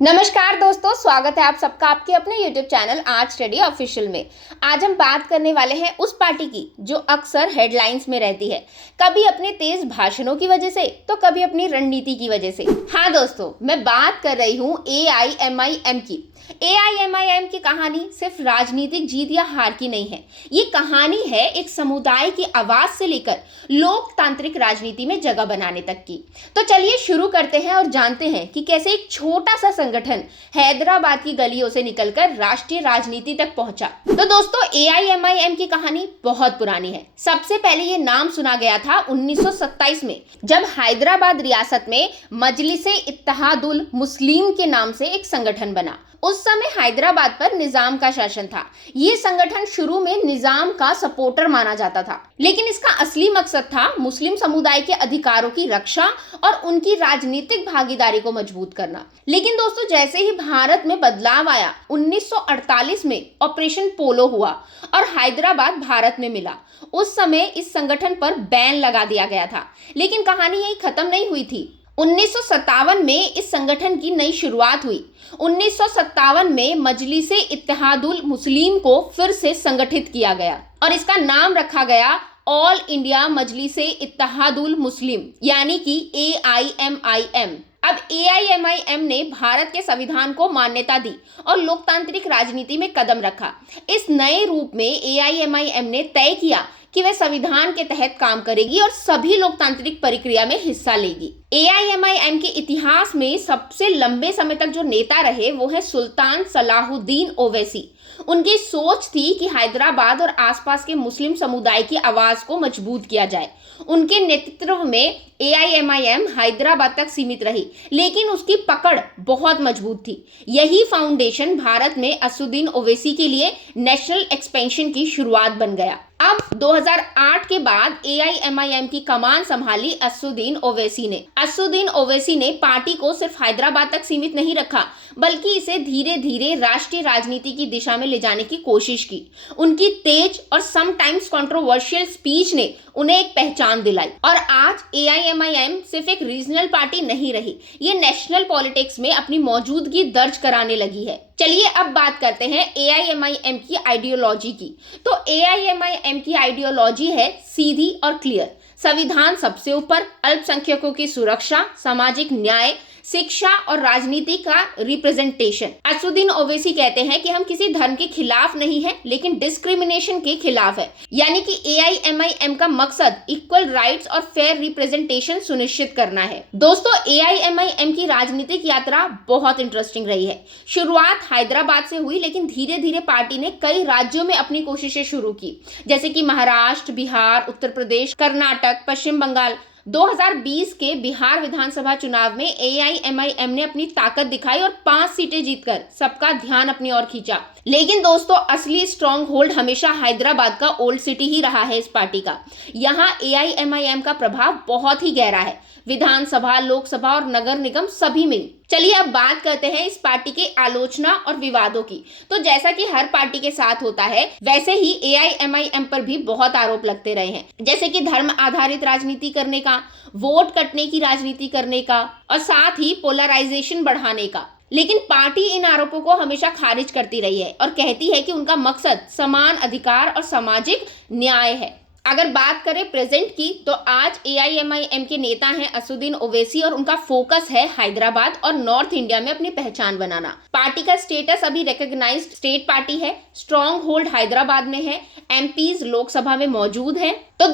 नमस्कार दोस्तों, स्वागत है आप सबका आपके अपने YouTube चैनल आज स्टडी ऑफिशियल में। आज हम बात करने वाले हैं उस पार्टी की जो अक्सर हेडलाइंस में रहती है, कभी अपने तेज भाषणों की वजह से तो कभी अपनी रणनीति की वजह से। हाँ दोस्तों, मैं बात कर रही हूँ AIMIM की। AIMIM की कहानी सिर्फ राजनीतिक जीत या हार की नहीं है, ये कहानी है एक समुदाय की आवाज से लेकर लोकतांत्रिक राजनीति में जगह बनाने तक की। तो चलिए शुरू करते हैं और जानते हैं कि कैसे एक छोटा सा संगठन हैदराबाद की गलियों से निकलकर राष्ट्रीय राजनीति तक पहुंचा। तो दोस्तों, AIMIM की कहानी बहुत पुरानी है। सबसे पहले ये नाम सुना गया था 1927 में, जब हैदराबाद रियासत में मजलिसे इत्तेहादुल मुस्लिम के नाम से एक संगठन बना। उस समय हैदराबाद पर निजाम का शासन था। ये संगठन शुरू में निजाम का सपोर्टर माना जाता था, लेकिन इसका असली मकसद था मुस्लिम समुदाय के अधिकारों की रक्षा और उनकी राजनीतिक भागीदारी को मजबूत करना। लेकिन दोस्तों, जैसे ही भारत में बदलाव आया, 1948 में ऑपरेशन पोलो हुआ और हैदराबाद भारत में मिला। उस समय इस संगठन पर बैन लगा दिया गया था, लेकिन कहानी यही खत्म नहीं हुई थी। 1957 में इस संगठन की नई शुरुआत हुई। 1957 में मजलिसे इत्तेहादुल मुस्लिम को फिर से संगठित किया गया और इसका नाम रखा गया ऑल इंडिया मजलिसे इत्तेहादुल मुस्लिम, यानी कि AIMIM। अब AIMIM ने भारत के संविधान को मान्यता दी और लोकतांत्रिक राजनीति में कदम रखा। इस नए रूप में AIMIM ने तय किया कि वह संविधान के तहत काम करेगी और सभी लोकतांत्रिक प्रक्रिया में हिस्सा लेगी। AIMIM के इतिहास में सबसे लंबे समय तक जो नेता रहे वो है सुल्तान सलाहुद्दीन ओवैसी। उनकी सोच थी कि हैदराबाद और आसपास के मुस्लिम समुदाय की आवाज को मजबूत किया जाए। उनके नेतृत्व में AIMIM हैदराबाद तक सीमित रही, लेकिन उसकी पकड़ बहुत मजबूत थी। यही फाउंडेशन भारत में असदुद्दीन ओवैसी के लिए नेशनल एक्सपेंशन की शुरुआत बन गया। अब 2008 के बाद AIMIM की कमान संभाली असदुद्दीन ओवैसी ने। असदुद्दीन ओवैसी ने पार्टी को सिर्फ हैदराबाद तक सीमित नहीं रखा, बल्कि इसे धीरे धीरे राष्ट्रीय राजनीति की दिशा में ले जाने की कोशिश की। उनकी तेज और समटाइम्स कंट्रोवर्शियल स्पीच ने उन्हें एक पहचान दिलाई और आज AIMIM सिर्फ एक रीजनल पार्टी नहीं रही, ये नेशनल पॉलिटिक्स में अपनी मौजूदगी दर्ज कराने लगी है। चलिए अब बात करते हैं AIMIM की आइडियोलॉजी की। तो AIMIM की आइडियोलॉजी है सीधी और क्लियर। संविधान सबसे ऊपर, अल्पसंख्यकों की सुरक्षा, सामाजिक न्याय, शिक्षा और राजनीति का रिप्रेजेंटेशन। असदुद्दीन ओवैसी कहते हैं कि हम किसी धर्म के खिलाफ नहीं है, लेकिन डिस्क्रिमिनेशन के खिलाफ है। यानी कि AIMIM का मकसद इक्वल राइट्स और फेयर रिप्रेजेंटेशन सुनिश्चित करना है। दोस्तों, AIMIM की राजनीतिक यात्रा बहुत इंटरेस्टिंग रही है। शुरुआत हैदराबाद से हुई, लेकिन धीरे धीरे पार्टी ने कई राज्यों में अपनी कोशिशें शुरू की, जैसे कि महाराष्ट्र, बिहार, उत्तर प्रदेश, कर्नाटक, पश्चिम बंगाल। 2020 के बिहार विधानसभा चुनाव में AIMIM ने अपनी ताकत दिखाई और 5 सीटें जीतकर सबका ध्यान अपनी ओर खींचा। लेकिन दोस्तों, असली स्ट्रॉन्ग होल्ड हमेशा हैदराबाद का ओल्ड सिटी ही रहा है इस पार्टी का। यहाँ AIMIM का प्रभाव बहुत ही गहरा है, विधानसभा, लोकसभा और नगर निगम सभी में। चलिए अब बात करते हैं इस पार्टी के आलोचना और विवादों की। तो जैसा कि हर पार्टी के साथ होता है, वैसे ही AIMIM पर भी बहुत आरोप लगते रहे हैं, जैसे कि धर्म आधारित राजनीति करने का, वोट कटने की राजनीति करने का और साथ ही पोलराइजेशन बढ़ाने का। लेकिन पार्टी इन आरोपों को हमेशा खारिज करती रही है और कहती है कि उनका मकसद समान अधिकार और सामाजिक न्याय है। अगर बात करें प्रेजेंट की, तो आज AIMIM के नेता हैं असदुद्दीन ओवैसी और उनका फोकस है हैदराबाद और नॉर्थ इंडिया में अपनी पहचान बनाना। पार्टी का स्टेटस अभी रिकॉग्नाइज्ड स्टेट पार्टी है, स्ट्रॉन्ग होल्ड हैदराबाद में है, MPs लोकसभा में मौजूद हैं। तो